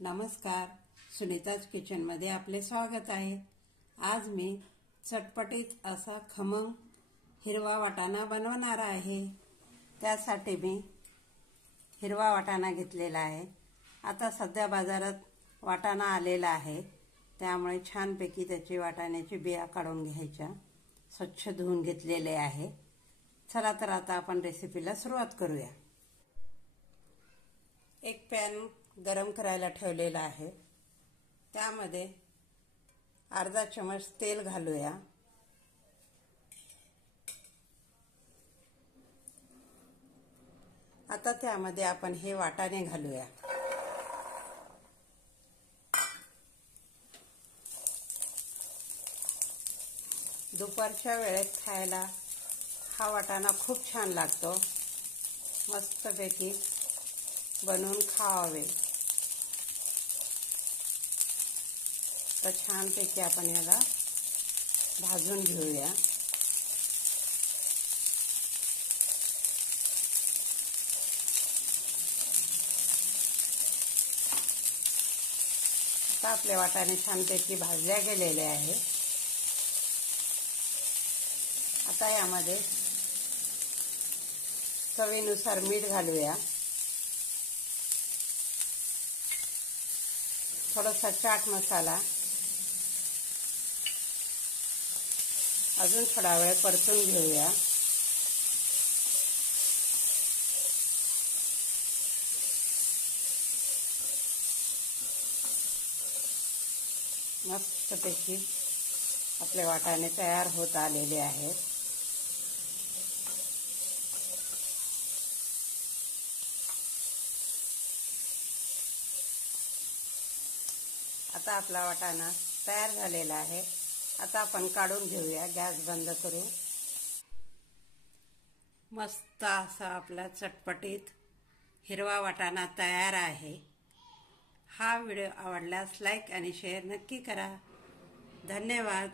नमस्कार, सुनीताज किचनमध्ये आपले स्वागत आहे। आज मी चटपटीत असा खमंग हिरवा वाटाणा बनवणार आहे। त्यासाठी मी हिरवा वाटाणा घेतलेला आहे। आता सध्या बाजारात वाटाणा आलेला आहे, त्यामुळे छानपैकी त्याची वाटाण्याची बिया काढून घ्यायच्या। स्वच्छ धुवून घेतलेले आहे। चला तर आता आपण रेसिपीला सुरुवात करूया। एक पॅन गरम करायला ठेवलेला आहे। त्यामध्ये अर्धा चमच तेल घालूया। आता त्यामध्ये आपण हे वाटाणे घालूया। दुपारच्या वेळेत खायला हा वाटाणा खूप छान लागतो। मस्तपैकी बनवून खावावे। तर छानपैकी आपण याला भाजून घेऊया। आता आपले वाटाणे छानपैकी भाजल्या गेलेले आहे। आता यामध्ये चवीनुसार मीठ घालूया। थोडासा चाट मसाला, अजून थोडा वेळ परतून घेऊया। मस्तपैकी आपले वाटाणे तयार होत आलेले आहेत। आता आपला वाटाणा तयार झालेला आहे। आता आपण काढून घेऊया। गॅस बंद करू। मस्त असा आपला चटपटीत हिरवा वाटाणा तयार आहे। हा व्हिडिओ आवडल्यास लाईक आणि शेअर नक्की करा। धन्यवाद।